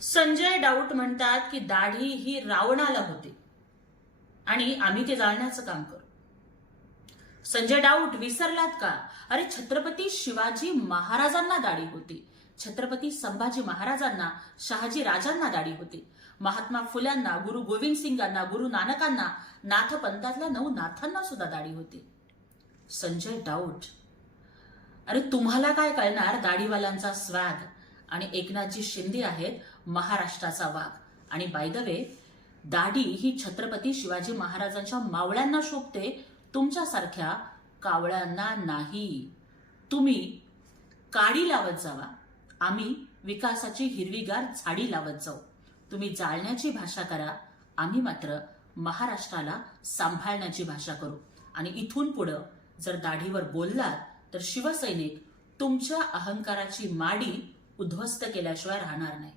Sanjay doubt म्हणतात की दाढी ही रावणाला होती. आणि आम्ही ते जाळण्याचं काम करू. संजय डाऊट विसरलात का? अरे छत्रपती शिवाजी महाराजांना दाढी होती. छत्रपती संभाजी महाराजांना शहाजी राजांना दाढी होती. महात्मा फुल्यांना गुरु गोविंद सिंगांना गुरु नानकांना नाथपंथातल्या नऊ नाथांना सुद्धा दाढी होती. संजय डाऊट. अरे तुम्हाला काय कळणार दाढीवाल्यांचा स्वॅग आणि एकनाथजी शिंदे आहेत महाराष्ट्राचा वाघ. आणि बाय द वे दाढी ही छत्रपती शिवाजी महाराजांच्या मावळ्यांना शोभते तुमच्यासारख्या कावळ्यांना नाही. तुम्ही काडी लावत जावा. आम्ही विकासाची हिरवीगार झाडी लावत जाऊ. तुम्ही जाळण्याची भाषा करा. आम्ही मात्र महाराष्ट्राला सांभाळण्याची भाषा करू. आणि इथून पुढं जर दाढीवर बोललात तर शिवसैनिक तुमच्या अहंकाराची माडी उद्ध्वस्त केल्याशिवाय राहणार नाही.